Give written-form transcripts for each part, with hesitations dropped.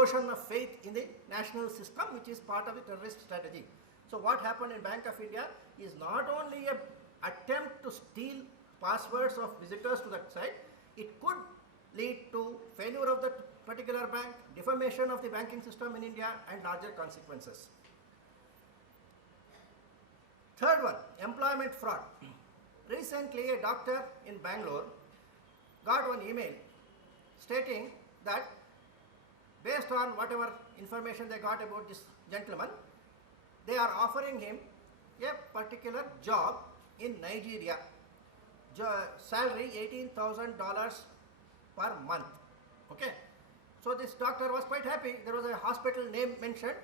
erosion of faith in the national system, which is part of the terrorist strategy. So what happened in Bank of India is not only an attempt to steal passwords of visitors to that site, it could lead to failure of that particular bank, defamation of the banking system in India, and larger consequences. Third one, employment fraud. Recently, a doctor in Bangalore got one email stating that based on whatever information they got about this gentleman, they are offering him a particular job in Nigeria. Salary $18,000 per month. Okay. So this doctor was quite happy. There was a hospital name mentioned.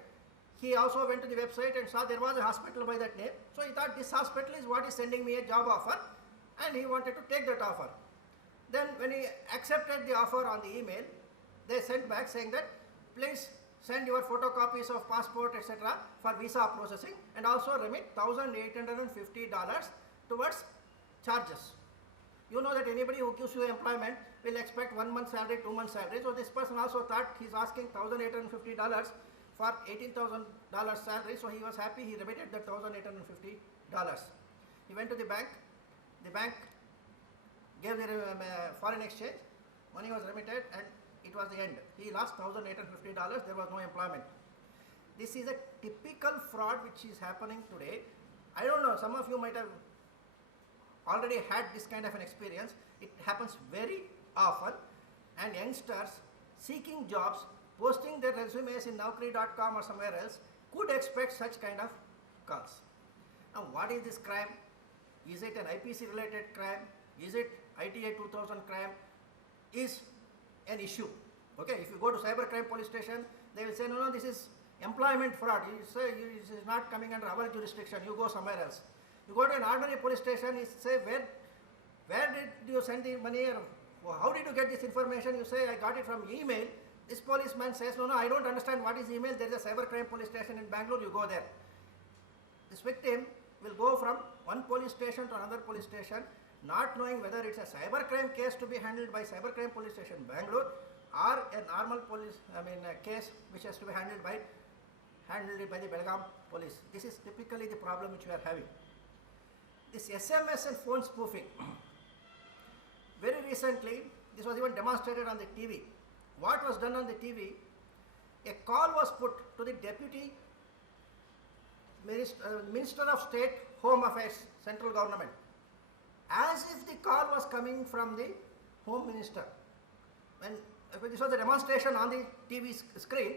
He also went to the website and saw there was a hospital by that name. So he thought this hospital is what is sending me a job offer, and he wanted to take that offer. Then when he accepted the offer on the email, they sent back saying that please send your photocopies of passport etc. for visa processing, and also remit $1,850 towards charges. You know that anybody who gives you employment will expect 1 month salary, 2 months salary. So this person also thought he's asking $1,850 for $18,000 salary. So he was happy. He remitted that $1,850. He went to the bank. The bank gave the foreign exchange. Money was remitted, and it was the end. He lost $1,850. There was no employment. This is a typical fraud which is happening today. I don't know. Some of you might have already had this kind of an experience. It happens very often, and youngsters seeking jobs, posting their resumes in Naukri.com or somewhere else, could expect such kind of calls. Now what is this crime? Is it an IPC related crime? Is it ITA 2000 crime? Is an issue. Okay, if you go to cybercrime police station, they will say no, this is employment fraud. You say this is not coming under our jurisdiction, you go somewhere else. You go to an ordinary police station, you say where did you send the money, or how did you get this information? You say I got it from email. This policeman says no, I don't understand what is email. There is a cybercrime police station in Bangalore, you go there. This victim will go from one police station to another police station, not knowing whether it's a cybercrime case to be handled by cybercrime police station Bangalore, or a normal police, case which has to be handled by the Belgaum police. This is typically the problem which we are having. This SMS and phone spoofing. Very recently, this was even demonstrated on the TV. What was done on the TV? A call was put to the Deputy Minister of State, Home Affairs, Central Government, as if the call was coming from the Home Minister. When this was a demonstration on the TV screen,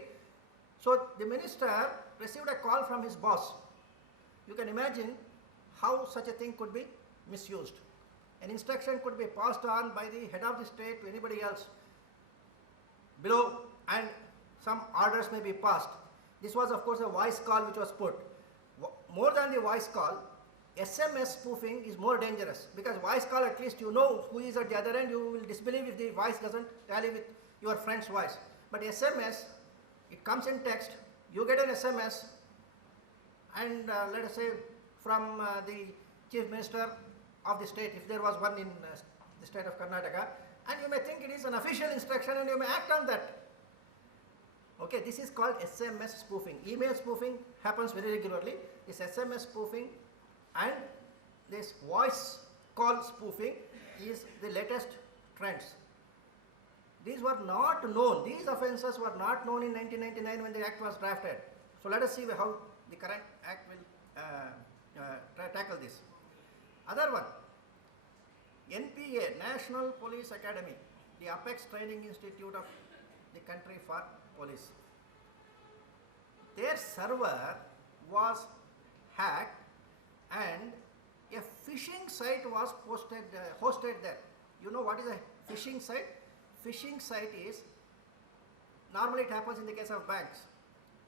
so the minister received a call from his boss. You can imagine how such a thing could be misused. An instruction could be passed on by the head of the state to anybody else below, and some orders may be passed. This was of course a voice call which was put. More than the voice call, SMS spoofing is more dangerous, because voice call at least you know who is at the other end. You will disbelieve if the voice doesn't tally with your friend's voice. But SMS, it comes in text, you get an SMS, and let us say from the Chief Minister of the state, if there was one in the state of Karnataka, and you may think it is an official instruction and you may act on that. Okay, this is called SMS spoofing. Email spoofing happens very regularly. This SMS spoofing and this voice call spoofing is the latest trends. These were not known, these offences were not known in 1999 when the act was drafted. So let us see how the current act will tackle this. Other one, NPA, National Police Academy, the apex training institute of the country for police. Their server was hacked and a phishing site was hosted there. You know what is a phishing site? Phishing site is, normally it happens in the case of banks.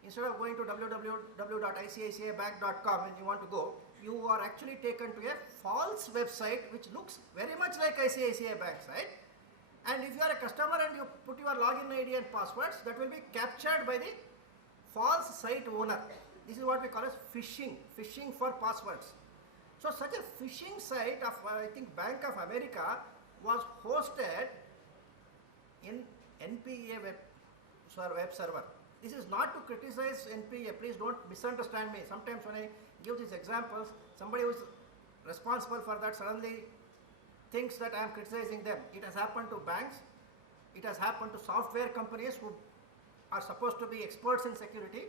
Instead of going to www.icicibank.com when you want to go, you are actually taken to a false website which looks very much like ICICI Bank site. And if you are a customer and you put your login ID and passwords, that will be captured by the false site owner. This is what we call as phishing, phishing for passwords. So such a phishing site of I think Bank of America was hosted in NPA web web server. This is not to criticize NPA, please don't misunderstand me. Sometimes when I give these examples, somebody who is responsible for that suddenly thinks that I am criticizing them. It has happened to banks, it has happened to software companies who are supposed to be experts in security.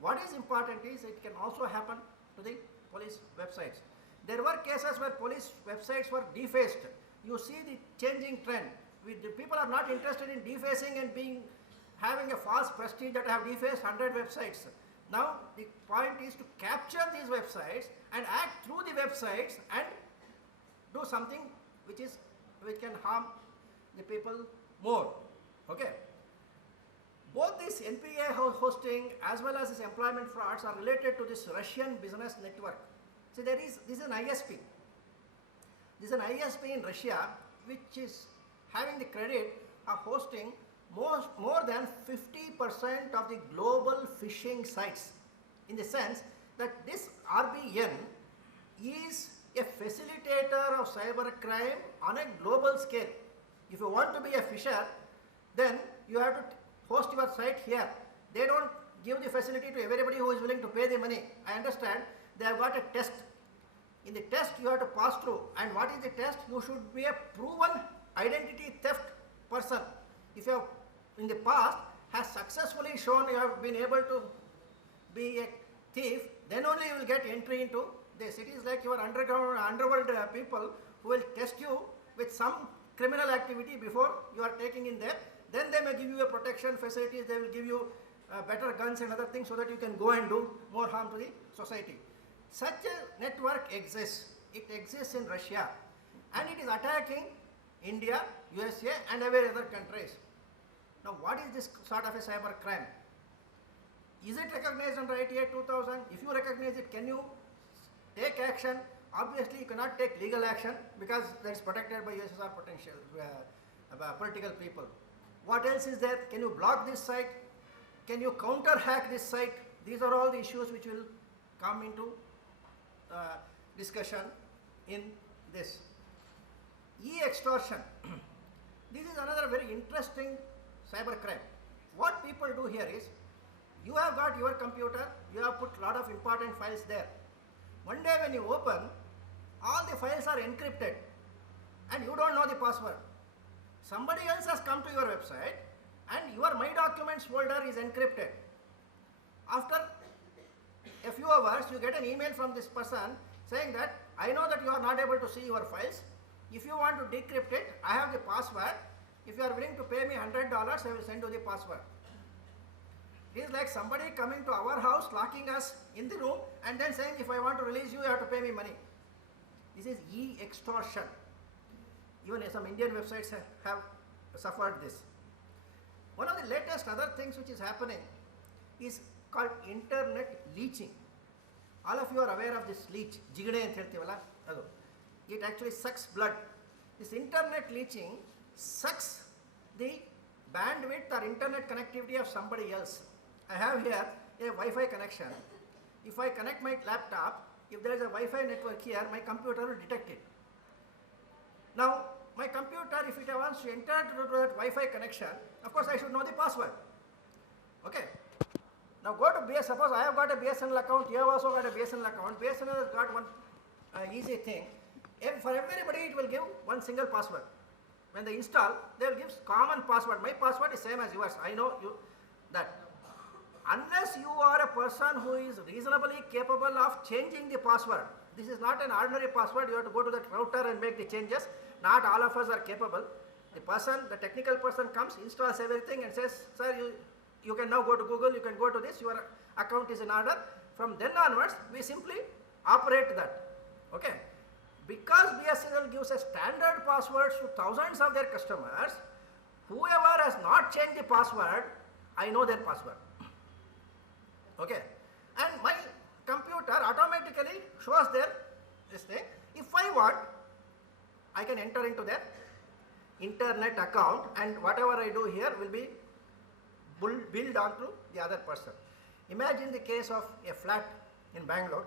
What is important is it can also happen to the police websites. There were cases where police websites were defaced. You see the changing trend. The people are not interested in defacing and having a false prestige that I have defaced 100 websites. Now the point is to capture these websites and act through the websites and do something which can harm the people more. Okay. Both this NPA hosting as well as this employment frauds are related to this Russian business network. So this is an ISP. This is an ISP in Russia which is having the credit of hosting more than 50% of the global phishing sites, in the sense that this RBN is a facilitator of cybercrime on a global scale. If you want to be a fisher, then you have to host your site here. They don't give the facility to everybody who is willing to pay the money. I understand they have got a test. In the test you have to pass through, and what is the test? You should be a proven identity theft person. If you have in the past has successfully shown you have been able to be a thief, then only you will get entry into this. It is like your underworld people who will test you with some criminal activity before you are taking in there. Then they may give you a protection facilities, they will give you better guns and other things so that you can go and do more harm to the society. Such a network exists. It exists in Russia and it is attacking India, USA and every other countries. Now what is this sort of a cyber crime? Is it recognized under ITA 2000? If you recognize it, can you take action? Obviously you cannot take legal action because that is protected by USSR potential political people. What else is there? Can you block this site? Can you counter hack this site? These are all the issues which will come into discussion in this. E-extortion. This is another very interesting cyber crime. What people do here is, you have got your computer, you have put a lot of important files there. One day when you open, all the files are encrypted and you don't know the password. Somebody else has come to your website and your My Documents folder is encrypted. After a few hours, you get an email from this person saying that, I know that you are not able to see your files. If you want to decrypt it, I have the password. If you are willing to pay me $100, I will send you the password. It is like somebody coming to our house, locking us in the room and then saying, if I want to release you, you have to pay me money. This is e-extortion. Even some Indian websites have suffered this. One of the latest other things which is happening is called internet leeching. All of you are aware of this leech, jigade anta heltivala adu. It actually sucks blood. This internet leeching sucks the bandwidth or internet connectivity of somebody else. I have here a Wi-Fi connection. If I connect my laptop, if there is a Wi-Fi network here, my computer will detect it. Now, my computer, if it wants to enter to that Wi-Fi connection, of course I should know the password. Okay. Now go to BSNL. Suppose I have got a BSNL account, you have also got a BSNL account. BSNL has got one easy thing. For everybody it will give one single password. When they install, they will give common password. My password is same as yours. I know you that. Unless you are a person who is reasonably capable of changing the password, this is not an ordinary password, you have to go to that router and make the changes. Not all of us are capable. The technical person comes, installs everything and says, sir, you can now go to Google, you can go to this, your account is in order. From then onwards, we simply operate that. Okay. Because BSNL gives a standard passwords to thousands of their customers, whoever has not changed the password, I know their password. Okay. And my computer automatically shows this thing. If I want, I can enter into their internet account and whatever I do here will be billed onto the other person. Imagine the case of a flat in Bangalore.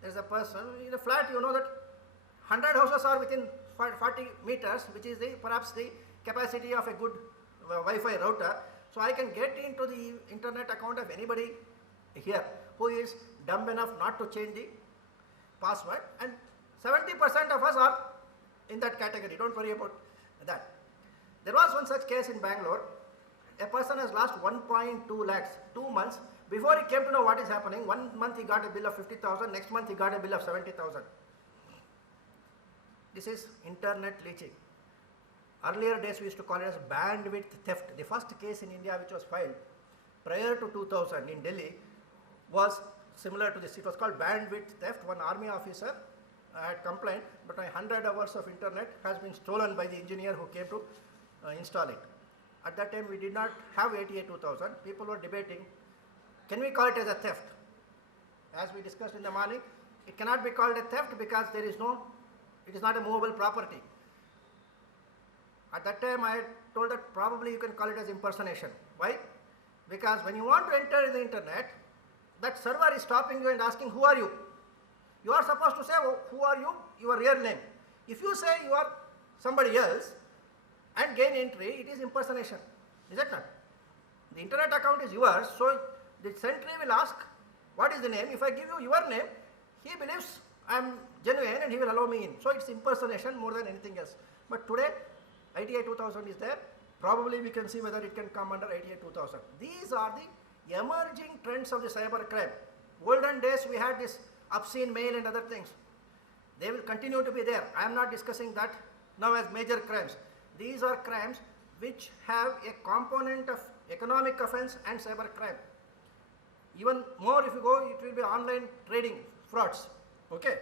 There is a person in a flat, you know that 100 houses are within 40 meters, which is perhaps the capacity of a good Wi-Fi router. So I can get into the internet account of anybody here who is dumb enough not to change the password, and 70% of us are in that category. Don't worry about that. There was one such case in Bangalore. A person has lost 1.2 lakhs, 2 months. Before he came to know what is happening, 1 month he got a bill of 50,000, next month he got a bill of 70,000. This is internet leeching. Earlier days we used to call it as bandwidth theft. The first case in India which was filed prior to 2000 in Delhi was similar to this. It was called bandwidth theft. One army officer had complained that 100 hours of internet has been stolen by the engineer who came to install it. At that time we did not have ATA 2000. People were debating, can we call it as a theft? As we discussed in the morning, it cannot be called a theft because it is not a movable property. At that time I had told that probably you can call it as impersonation. Why? Because when you want to enter the internet, that server is stopping you and asking, who are you? You are supposed to say, oh, who are you? Your real name. If you say you are somebody else and gain entry, it is impersonation. Is it not? The internet account is yours, so the sentry will ask, what is the name? If I give you your name, he believes I am genuine and he will allow me in. So it's impersonation more than anything else. But today, ITA 2000 is there. Probably we can see whether it can come under ITA 2000. These are the emerging trends of the cyber crime. Olden days we had this obscene mail and other things. They will continue to be there. I am not discussing that now as major crimes. These are crimes which have a component of economic offense and cyber crime. Even more if you go, it will be online trading frauds. Okay.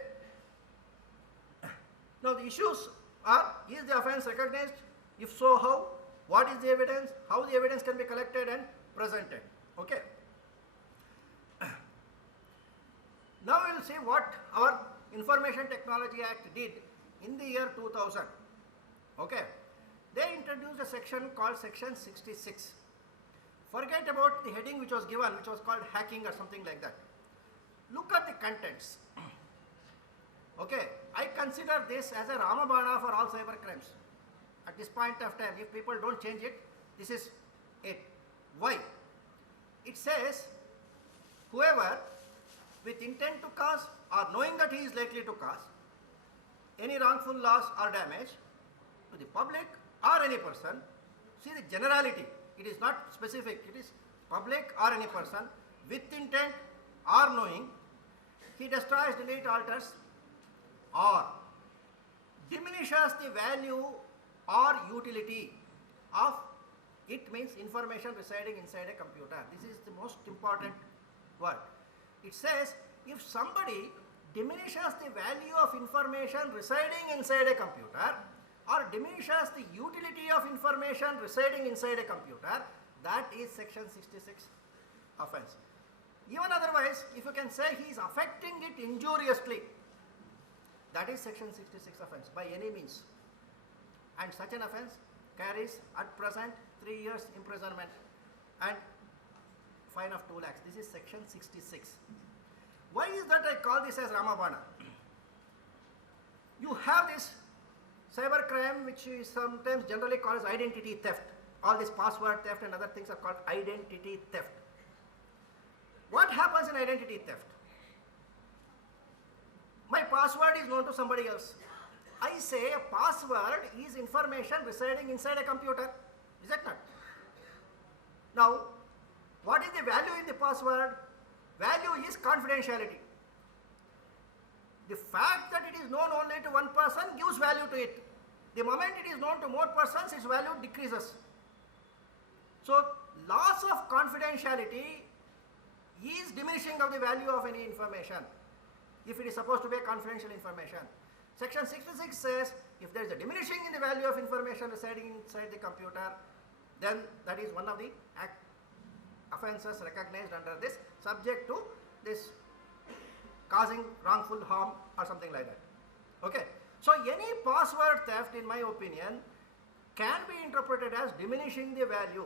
Now the issues are, is the offense recognized? If so, how? What is the evidence? How the evidence can be collected and presented? Okay. Now we will see what our Information Technology Act did in the year 2000. Okay. They introduced a section called Section 66. Forget about the heading which was given, which was called hacking or something like that. Look at the contents. Okay, I consider this as a Ramabana for all cyber crimes. At this point of time, if people don't change it, this is it. Why? It says, whoever with intent to cause or knowing that he is likely to cause any wrongful loss or damage to the public or any person, see the generality, it is not specific, it is public or any person with intent or knowing, he destroys, deletes, alters or diminishes the value or utility of, it means information residing inside a computer. This is the most important word. It says if somebody diminishes the value of information residing inside a computer or diminishes the utility of information residing inside a computer, that is Section 66 offense. Even otherwise, if you can say he is affecting it injuriously, that is Section 66 offense by any means. And such an offense carries at present 3 years imprisonment and fine of 2 lakhs. This is Section 66. Why is that I call this as Ramabana? You have this cyber crime which is sometimes generally called as identity theft. All this password theft and other things are called identity theft. What happens in identity theft? My password is known to somebody else. I say a password is information residing inside a computer. Is it not? Now, what is the value in the password? Value is confidentiality. The fact that it is known only to one person gives value to it. The moment it is known to more persons, its value decreases. So, loss of confidentiality is diminishing of the value of any information if it is supposed to be a confidential information. Section 66 says if there is a diminishing in the value of information residing inside the computer, then that is one of the offenses recognized under this, subject to this causing wrongful harm or something like that. Okay. So any password theft, in my opinion, can be interpreted as diminishing the value